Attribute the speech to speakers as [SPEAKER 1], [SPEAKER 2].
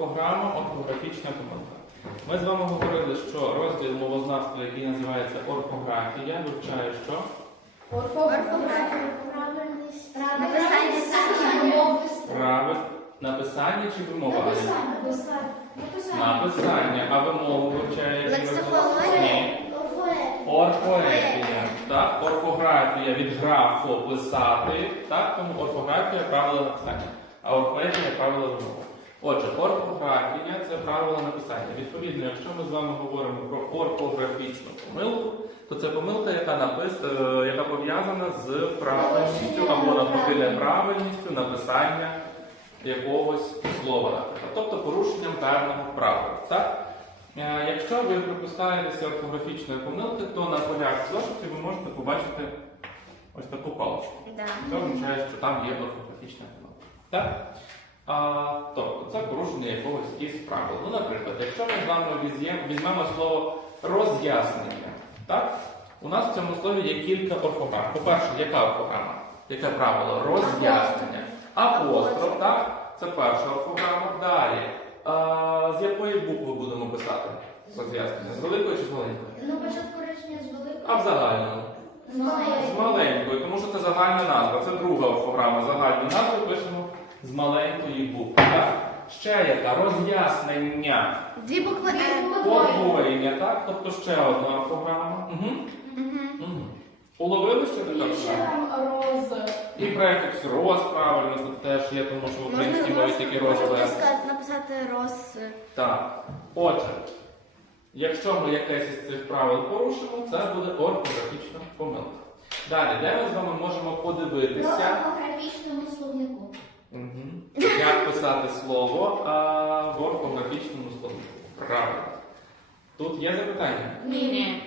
[SPEAKER 1] орфограма, орфографічна помилка. Ми з вами говорили, що розділ мовознавства, який називається орфографія, вивчає що?
[SPEAKER 2] Орфографія.
[SPEAKER 3] Правильність.
[SPEAKER 2] Написання
[SPEAKER 1] чи вимова?
[SPEAKER 3] Написання.
[SPEAKER 1] Написання, а вимову вивчає. Ні. Орфоепія. Так, орфографія від графо писати, так, тому орфографія правила написання, а орфоепія правила вимови. Отже, орфографія це правила написання. Відповідно, якщо ми з вами говоримо про орфографічну помилку, то це помилка, яка напис... е, яка пов'язана з правильністю або навпаки неправильністю написання якогось слова, наприклад, тобто порушенням певного правила. Так? Е, Якщо ви припускаєтеся орфографічної помилки, то на полях зошиті ви можете побачити ось таку паличку. Це означає, що там є орфографічна помилка. Так? А, тобто це порушення якогось із правил. Ну, наприклад, якщо ми з вами візьмемо, слово роз'яснення, так? у нас в цьому слові є кілька орфограм. По-перше, яка орфограма? Яке правило? Роз'яснення. Апостроф, так? Це перша орфограма. Далі. А, з якої букви будемо писати роз'яснення? З великої чи з маленької?
[SPEAKER 3] Ну, початку речення з великої.
[SPEAKER 1] А в загальному?
[SPEAKER 3] З малої.
[SPEAKER 1] З маленької, тому що це загальна назва. Це друга орфограма. Загальну назву пишемо з маленької букви. Так? Ще яка? Роз'яснення.
[SPEAKER 2] Дві букви Е.
[SPEAKER 1] Подвоєння, так? Тобто ще одна орфограма. Угу. Угу. Уловили, що таке?
[SPEAKER 3] І ще там роз.
[SPEAKER 1] І префікс роз правильно тут теж є, тому що в українській мові тільки роз.
[SPEAKER 2] можна сказати- написати роз.
[SPEAKER 1] Так. Отже, якщо ми якесь із цих правил порушимо, це буде орфографічна помилка. Далі, де ми з вами можемо подивитися,
[SPEAKER 3] орфографічному словнику.
[SPEAKER 1] Мгм. як писати слово а, в орфографічному слові? Правильно. Тут є запитання?
[SPEAKER 3] Ні.